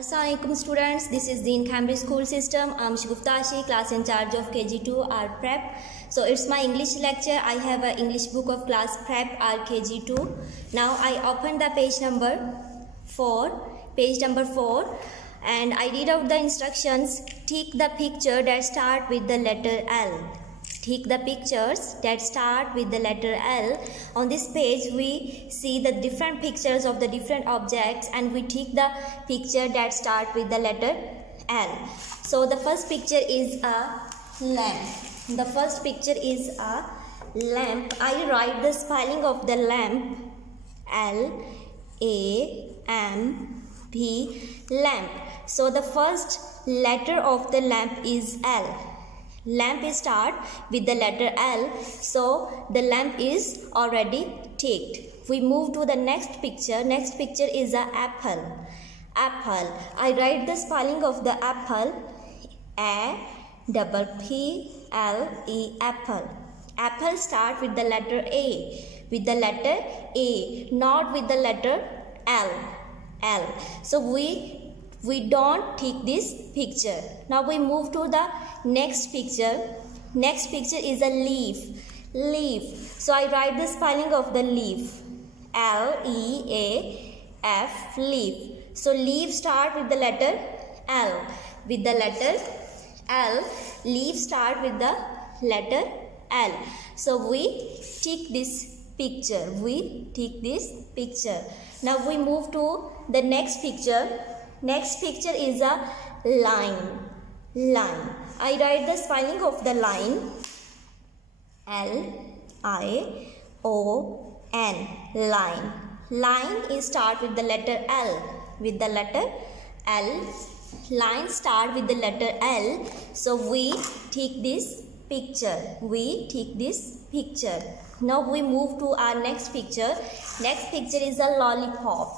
Assalamualaikum students, this is the Cambridge school system. I'm Shuguftashi, class in charge of KG-II Art Prep. So it's my English lecture. I have an English book of class Prep Art KG-II. Now I open the page number 4, and I read out the instructions. Take the picture that start with the letter L. Take the pictures that start with the letter L. On this page we see the different pictures of the different objects, and we take the picture that start with the letter L. So the first picture is a lamp. The first picture is a lamp. I write the spelling of the lamp, L-A-M-P, lamp. So the first letter of the lamp is L. Lamp is start with the letter L, so the lamp is already ticked. We move to the next picture. Next picture is a apple. Apple. I write the spelling of the apple, A-P-P-L-E, apple. Apple start with the letter A. With the letter A, not with the letter L. So we don't take this picture. Now we move to the next picture. Next picture is a leaf. So I write the spelling of the leaf, L-E-A-F, leaf. So leaf start with the letter L. With the letter L, leaf start with the letter L. So we take this picture. Now we move to the next picture. Next picture is a line. I write the spelling of the line, L-I-O-N, line. Line is start with the letter L. With the letter L, line start with the letter L. So we take this picture. Now we move to our next picture. Next picture is a lollipop.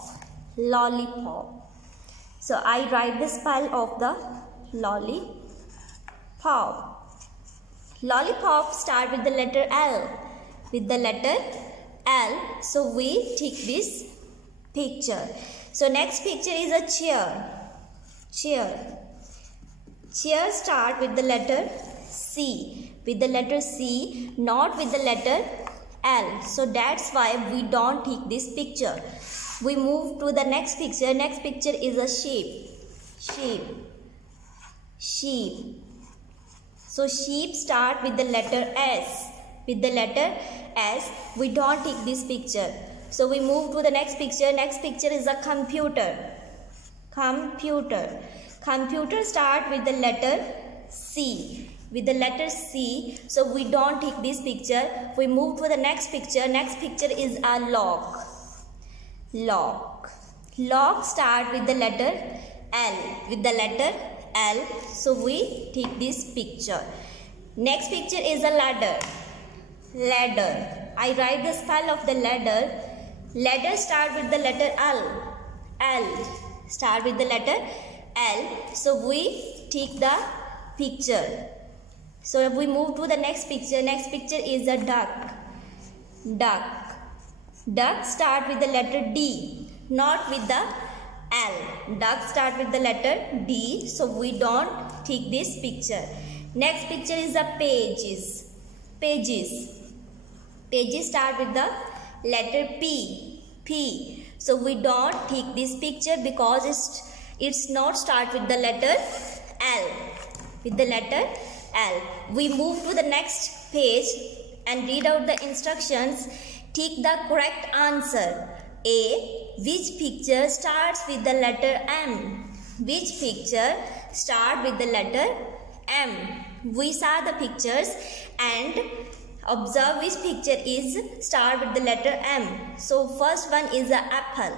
So I write the spell of the lollipop. Lollipop start with the letter L. With the letter L, so we take this picture. So next picture is a chair. Chair start with the letter C. With the letter C, not with the letter L. So that's why we don't take this picture. We move to the next picture. Next picture is a sheep. So sheep start with the letter S. With the letter S, we don't take this picture. So we move to the next picture. Next picture is a computer. Computer start with the letter C. With the letter C, so we don't take this picture. We move to the next picture. Next picture is a lock. Lock start with the letter L. With the letter L, so we take this picture. Next picture is a ladder. I write the spell of the ladder. Ladder start with the letter L. Start with the letter L, so we take the picture. So we move to the next picture. Next picture is a duck. Duck start with the letter D, not with the L. Duck start with the letter D, so we don't take this picture. Next picture is a pages. Pages start with the letter P. So we don't take this picture because it's not start with the letter L. With the letter L. We move to the next page and read out the instructions. Take the correct answer. A. Which picture starts with the letter M? Which picture start with the letter M? We saw the pictures and observe which picture is start with the letter M. So first one is a apple.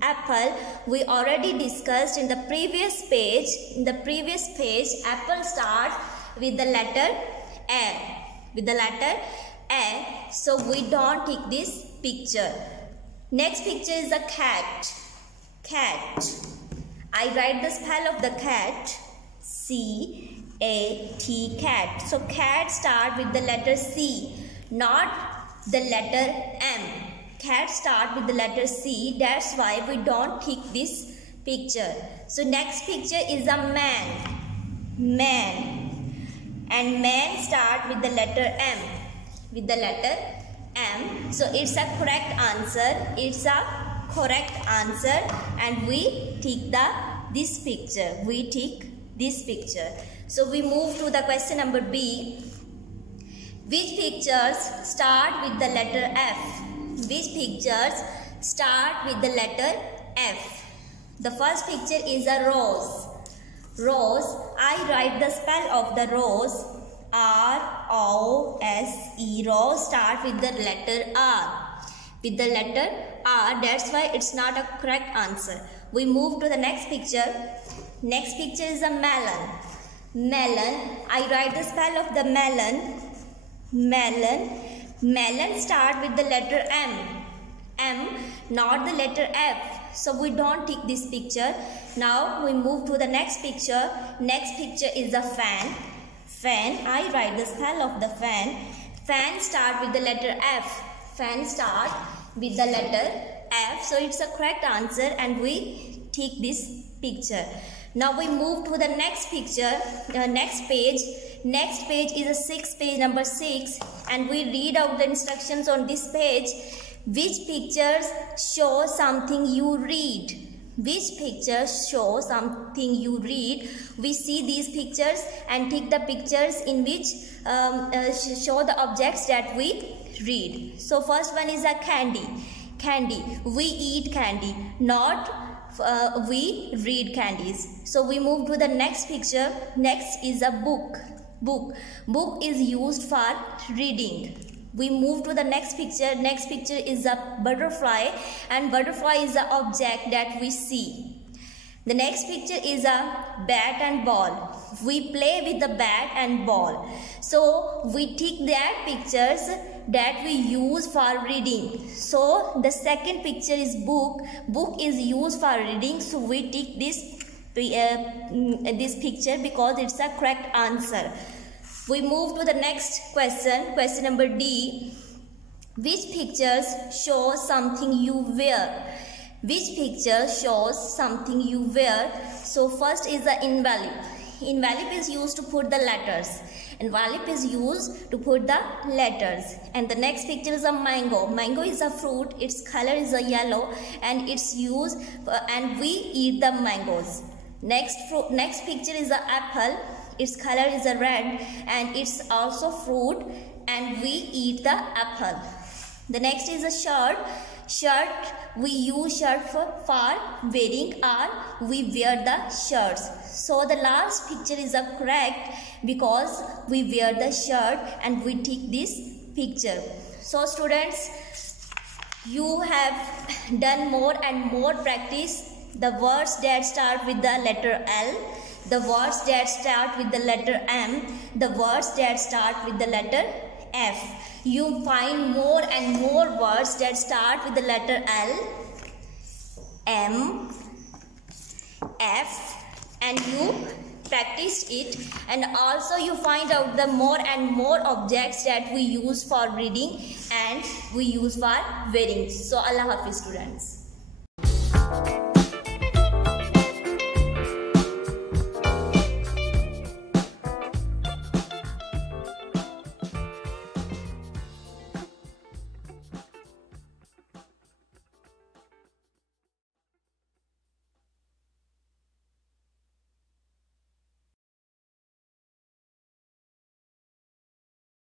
Apple we already discussed in the previous page. In the previous page, apple starts with the letter A. So we don't take this picture. Next picture is a cat. I write the spell of the cat, C-A-T, cat. So cat start with the letter C, not the letter M. Cat start with the letter C. That's why we don't take this picture. So next picture is a man. And man start with the letter M. So it's a correct answer. And we tick this picture. So we move to the question number B. Which pictures start with the letter F? The first picture is a rose. I write the spell of the rose. R-O-S-E. Rose start with the letter R. That's why it's not a correct answer. We move to the next picture. Next picture is a melon. I write the spell of the melon. Melon start with the letter M, not the letter F. So we don't tick this picture. Now we move to the next picture. Next picture is a fan. I write the spell of the fan. Fan start with the letter F. So it's a correct answer and we tick this picture. Now we move to the next picture, next page. Next page is a page number 6, and we read out the instructions on this page. Which pictures show something you read? We see these pictures and tick the pictures in which show the objects that we read. So first one is a candy. We eat candy, not we read candies. So we move to the next picture. Next is a book. Book is used for reading. We move to the next picture. Next picture is a butterfly, and butterfly is the object that we see. The next picture is a bat and ball. We play with the bat and ball. So we tick that pictures that we use for reading. So the second picture is book. Book is used for reading. So we tick this picture because it's a correct answer. We move to the next question. Question number D. Which pictures show something you wear? So first is the envelope. Envelope is used to put the letters. And the next picture is a mango. Mango is a fruit. Its color is a yellow, and it's used and we eat the mangoes. Next picture is an apple. Its color is a red, and it's also fruit, and we eat the apple. The next is a shirt. We use shirt for wearing, or we wear the shirts. So the last picture is a correct because we wear the shirt and we tick this picture. So students, you have done more and more practice. The words that start with the letter L, the words that start with the letter M, the words that start with the letter F. You find more and more words that start with the letter L, M, F, and you practiced it, and also you find out the more and more objects that we use for reading and we use for wearing. So Allah Hafiz students.